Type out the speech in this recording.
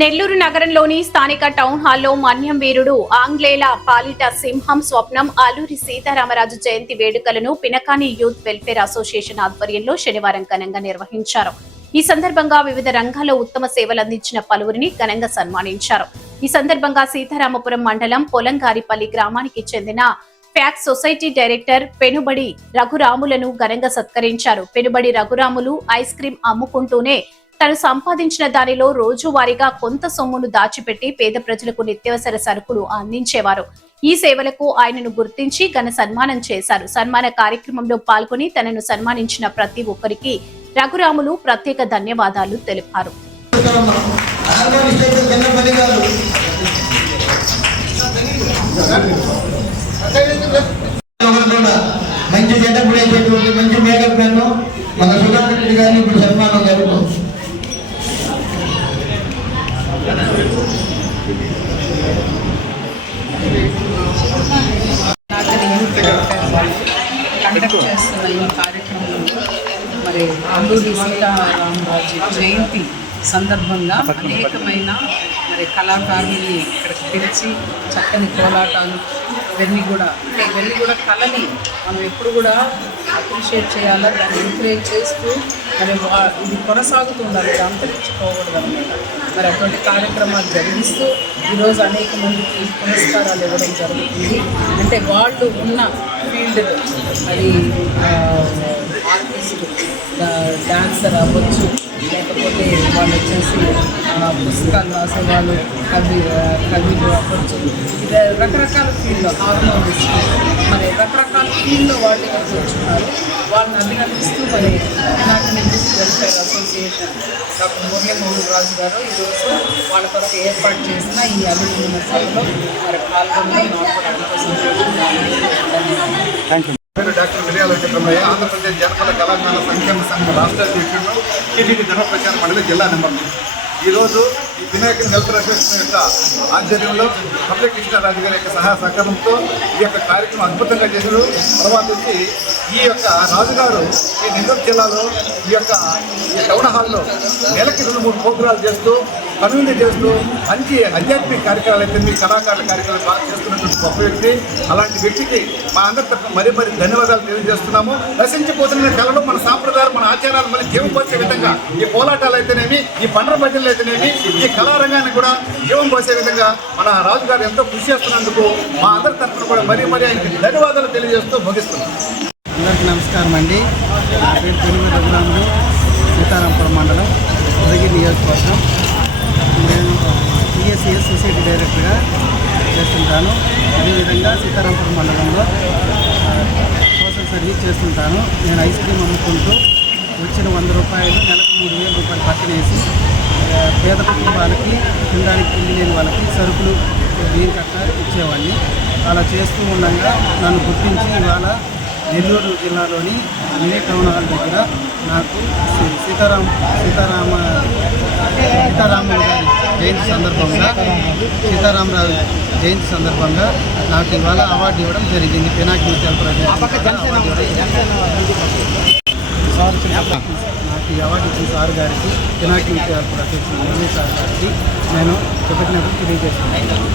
నెల్లూరు నగరంలోని స్థానిక టౌన్ హాల్లో మన్యం వీరుడు ఆంగ్లేయుల పాలిట సింహం స్వప్నం అల్లూరి సీతారామరాజు జయంతి వేడుకలను పినకాని యూత్ వెల్ఫేర్ అసోసియేషన్ ఆధ్వర్యంలో శనివారం ఘనంగా నిర్వహించారు. ఈ సందర్భంగా వివిధ రంగాల్లో ఉత్తమ సేవలందించిన పలువురిని ఘనంగా సన్మానించారు. ఈ సందర్భంగా సీతారామపురం మండలం పొలంగారిపల్లి గ్రామానికి చెందిన ఫ్యాక్స్ సొసైటీ డైరెక్టర్ పెనుబడి రఘురాములను ఘనంగా సత్కరించారు. పెనుబడి రఘురాములు ఐస్ క్రీం అమ్ముకుంటూనే తను సంపాదించిన దానిలో రోజువారీగా కొంత సొమ్మును దాచిపెట్టి పేద ప్రజలకు నిత్యావసర సరుకులు అందించేవారు. ఈ సేవలకు ఆయనను గుర్తించి ఘన సన్మానం చేశారు. సన్మాన కార్యక్రమంలో పాల్గొని తనను సన్మానించిన ప్రతి ఒక్కరికి రఘురాములు ప్రత్యేక ధన్యవాదాలు తెలిపారు. మంచి జెండపడేటువంటి మంచి మేకప్ పెన్ను మన సుధాకర్ రెడ్డి గారిని ఇప్పుడు సన్మానం జరుగుతుంది. కండక్ట్ చేస్తున్న ఈ కార్యక్రమంలో మరి అల్లూరి సీతారామరాజు జయంతి సందర్భంగా అనేకమైన మరి కళాకారుల్ని ఇక్కడికి పిలిచి చక్కని కోలాటాలు ఇవన్నీ కూడా కళని మనం ఎప్పుడు కూడా అప్రిషియేట్ చేయాలా, దాన్ని ఎంకరేజ్ చేస్తూ మరి ఇది కొనసాగుతూ ఉండాలి, ఇది అంతరించుకోకూడదు అన్నమాట. మరి అటువంటి కార్యక్రమాలు జరిగిస్తూ ఈరోజు అనేక మందికి పురస్కారాలు ఇవ్వడం జరుగుతుంది. అంటే వాళ్ళు ఉన్న ఫీల్డ్ అది ఆర్టిస్ట్, డాన్సర్ అవ్వచ్చు, లేకపోతే వాళ్ళు వచ్చేసి పుస్తకాలు రాసేవాళ్ళు, కవిలు అవ్వచ్చు, రకరకాల ఫీల్డ్లో హార్మోనిస్ట్, మరి రకరకాల ఫీల్డ్లో వాళ్ళు ఎవరు వచ్చున్నారు. వాళ్ళని అభినందిస్తూ మరి Pinakini youth welfare association doctor Muralimohan Raju గారు ఈరోజు వాళ్ళ కొరకు ఏర్పాటు చేసిన ఈ అభినందన సభలో మరి పాల్గొనడం నాకు కూడా ఎంతో సంతోషంగా ఉంది. డాక్టర్ మిర్యాల చిత్రమయ్య, ఆంధ్రప్రదేశ్ జనపద కళాకారుల సంక్షేమ సంఘం రాష్ట్ర అధ్యక్షుడు, టీడీపీ ధర్మప్రచార మండలి జిల్లా నెంబర్. ఈరోజు ఈ వినాయకుని వెల్ఫేర్ అసోసియేషన్ యొక్క ఆధ్వర్యంలో పబ్లిక్ కృష్ణరాజు గారి యొక్క సహాయ సహకారంతో ఈ యొక్క కార్యక్రమం అద్భుతంగా చేశారు. తర్వాత వచ్చి ఈ యొక్క రాజుగారు ఈ నెల్లూరు జిల్లాలో ఈ టౌన్ హాల్లో నెలకి 2-3 ప్రోగ్రాలు చేస్తూ కన్వీనర్ చేస్తూ మంచి ఆధ్యాత్మిక కార్యక్రమాలు అయితే మీ కళాకారుల కార్యక్రమాలు బాగా చేస్తున్నటువంటి గొప్ప వ్యక్తి. అలాంటి వ్యక్తికి మా అందరి మరీ ధన్యవాదాలు తెలియజేస్తున్నాము. నశించిపోతున్న కళలు, మన సాంప్రదాయాలు, మన ఆచారాలు మళ్ళీ జీవం విధంగా ఈ పోలాటాలు అయితేనేమి, ఈ పండ్ర భజనలు అయితేనేమి, ఈ కళారంగాన్ని కూడా జీవం పోసే విధంగా మన రాజుగారు ఎంతో కృషి చేస్తున్నందుకు మా అందరి తరఫున కూడా మరీ ఆయనకి ధన్యవాదాలు తెలియజేస్తూ ముగిస్తున్నాం. అందరికీ నమస్కారం అండి. నా పేరు పెనుబడి రఘురాములు, సీతారామపురం మండలం, ఉదయగిరి నియోజకవర్గం. నేను టీఎస్సీఎస్ సొసైటీ డైరెక్టర్గా చేస్తుంటాను. అదేవిధంగా సీతారామపురం మండలంలో సోషల్ సర్వీస్ చేస్తుంటాను. నేను ఐస్ క్రీమ్ అమ్ముకుంటూ వచ్చిన 100 రూపాయలు నెలకు 3,000 రూపాయలు పక్కనేసి పేద కుటుంబాలకి, తినడానికి తిండి లేని వాళ్ళకి సరుకులు దీని కట్ట ఇచ్చేవాడిని. అలా చేస్తూ ఉండగా నన్ను గుర్తించి ఇవాళ నెల్లూరు జిల్లాలోని మినీ టౌన్ హాల్ దగ్గర నాకు సీతారామరాజు జయంతి సందర్భంగా నాకు ఇవాళ అవార్డు ఇవ్వడం జరిగింది. పినాకిని నాకు ఈ అవార్డు ఇచ్చిన సార్ గారికి, పినాకిని సార్ గారికి నేను కృతజ్ఞతలు తెలియజేస్తున్నాను.